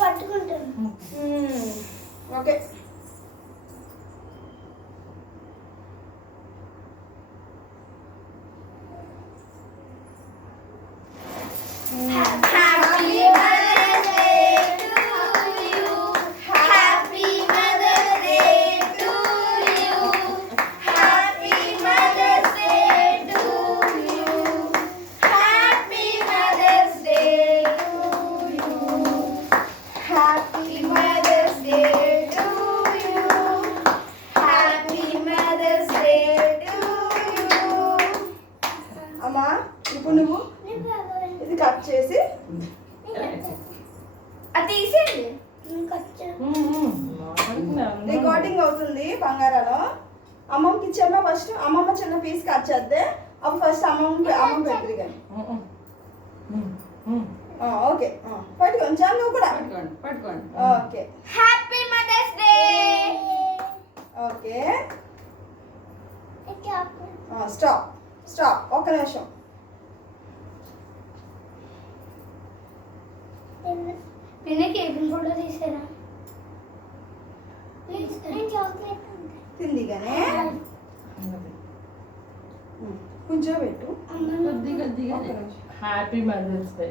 పట్టుకుంటాను. ఓకే ఇప్పుడు నువ్వు ఇది కట్ చేసి రికార్డింగ్ అవుతుంది బంగారాలో. అమ్మమ్మకి ఇచ్చేమ్మా ఫస్ట్. అమ్మమ్మ చిన్న పీస్ కట్ చేద్దే అప్పుడు ఫస్ట్ అమ్మమ్మ పెద్దది కానీ. ఓకే పట్టుకోండి చాలా నువ్వు కూడా పట్టుకోండి. Okay happy mother's day. Okay stop stop ఒక్క నిమిషం. పిన్నకి ఏం ఫోటో తీసారా? తింది కానీ కొంచెం పెట్టు. Happy mother's day.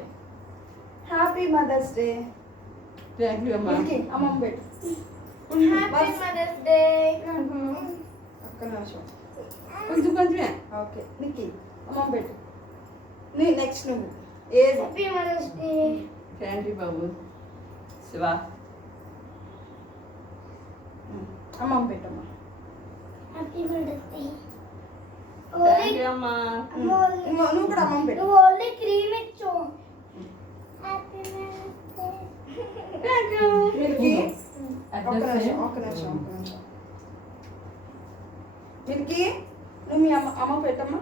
Happy mother's day. Thank you అమ్మా. అమ్మమ్మ పెట్టు. Happy mother's day. ఒక్క నిమిషం కొంచెం కొంచెమే. ఓకే నిక్కి అమ్మమ్మ పెట్టు. నీ నెక్స్ట్ నువ్వు ఏది? Happy mother's day. Thank you బాబు. శివ అమ్మమ్మ పెట్టమ్మా. Happy mother's day. Thank you అమ్మా. నువ్వు కూడా అమ్మమ్మ పెట్టు. నువ్వు ఓన్లీ క్రీమ్ ఇచ్చు. Happy mother's day. Thank you. Milky At ఒక్క the నిమిషం same. ఒక్క నిమిషం ఒక్క నిమిషం. మిల్కీ నువ్వు మీ అమ్మ పెట్టమ్మా.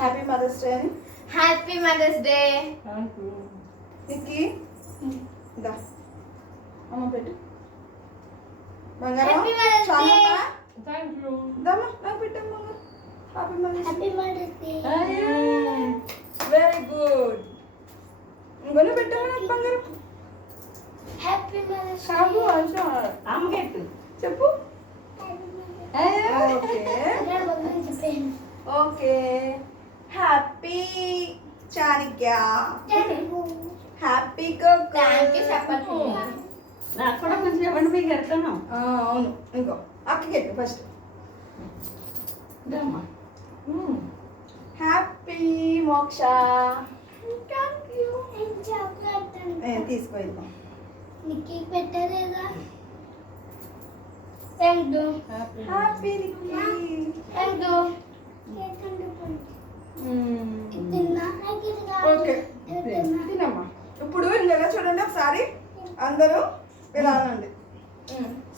హ్యాపీ మదర్స్ డే అని. Happy mother's day. Thank you. నిక్కి దా అమ్మ పెట్టు. బంగారం Happy Mother's Day. చాలమ్మా. Thank you. దమ్మా నాకు పెట్టమ్మా. Happy mother's happy mother's day. Very good. ఇంకొన్ని పెట్టమ్మా నాకు బంగారం. హ్యాపీ మదర్స్ షాంపూ అంచు అమ్మకెట్టు. చెప్పు. Okay day. Okay happy Chanakya. Happy కోకో. థ్యాంక్ యూ చెప్పండి. నాకు కూడా కొంచెం ఇవ్వండి, మీకు ఎడతాను. అవును ఇంకో అక్కకి పెట్టు ఫస్ట్. ఇదమ్మా. హ్యాపీ మోక్ష. Thank you. చాక్లెట్ తీసుకో ఇద్దాం. నిక్కి పెట్టలేదా? Thank you. Happy Nikki. Thank you. Okay తినమ్మా. ఇప్పుడు ఇలా చూడండి ఒకసారి అందరూ ఇలా అనండి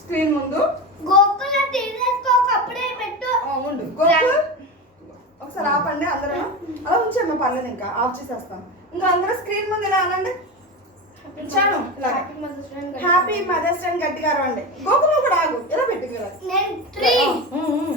స్క్రీన్ ముందు. గోకుల తీసేసుకోక అప్పుడే పెట్టు. ఉండు గోకుల్ ఒకసారి ఆపండి అందరూ. అలా ఉంచమ్మా పర్లేదు, ఇంకా ఆఫ్ చేసేస్తాం. ఇంకా అందరూ స్క్రీన్ ముందు ఇలా అనండి. చాలు ఇలాగా హ్యాపీ మదర్స్ డే గట్టిగా రండి. గోకుల్ కూడా ఆగు ఇలా పెట్టి నేను 3